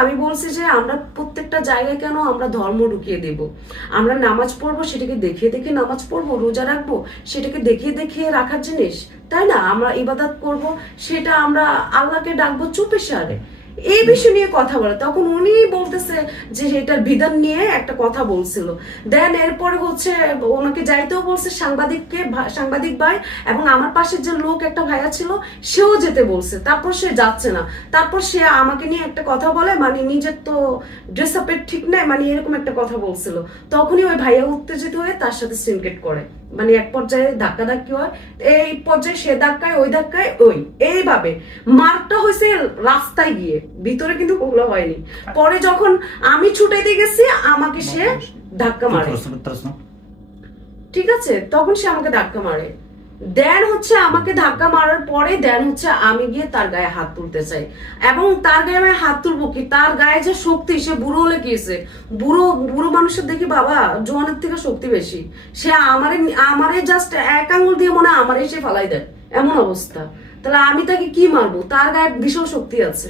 আমি বলছি যে আমরা প্রত্যেকটা জায়গায় কেন আমরা ধর্ম ঢুকিয়ে দেব? আমরা নামাজ পড়বো সেটাকে দেখিয়ে দেখিয়ে নামাজ পড়বো, রোজা রাখবো সেটাকে দেখিয়ে দেখিয়ে রাখার জিনিস, তাই না? আমরা ইবাদত করব সেটা আমরা আল্লাহকে ডাকবো চুপে সারে, এই বিষয় নিয়ে কথা বলে। তখন উনি বলতেছে যে এটার বিধান নিয়ে একটা কথা বলছিল। দেন এরপরে হচ্ছে ওনাকে যাইতেও বলছে সাংবাদিক ভাই, এবং আমার পাশে যে লোক একটা ভাইয়া ছিল সেও যেতে বলছে, তারপর সে যাচ্ছে না। তারপর সে আমাকে নিয়ে একটা কথা বলে, মানে নিজের তো ড্রেস আপের ঠিক নাই, মানে এরকম একটা কথা বলছিল। তখনই ওই ভাইয়া উত্তেজিত হয়ে তার সাথে সিনকেট করে, মানে এক পর্যায়ে ধাক্কাধাক্কি হয়। এই পর্যায়ে সে ধাক্কায় ওই ধাক্কায় ওই, এইভাবে মারটা হয়েছে রাস্তায় গিয়ে, ভিতরে কিন্তু ওগুলো হয়নি। পরে যখন আমি ছুটাইতে গেছি আমাকে সে ধাক্কা মারে, ঠিক আছে? তখন সে আমাকে ধাক্কা মারে। দেন হচ্ছে আমাকে ধাক্কা মারার পরে দেন হচ্ছে আমি গিয়ে তার গায়ে হাত তুলতে চাই, এবং তার গায়ে আমি হাত তুলবো কি, তার গায়ে যে শক্তি, সে বুড়ো হলে গিয়েছে, বুড়ো বুড়ো মানুষের দেখি বাবা জোয়ানের থেকে শক্তি বেশি। সে আমারে জাস্ট এক আঙ্গুল দিয়ে মনে হয় আমারে সে ফালাই দেয়, এমন অবস্থা। তাহলে আমি তাকে কি মারবো? তার গায়ে ভীষণ শক্তি আছে।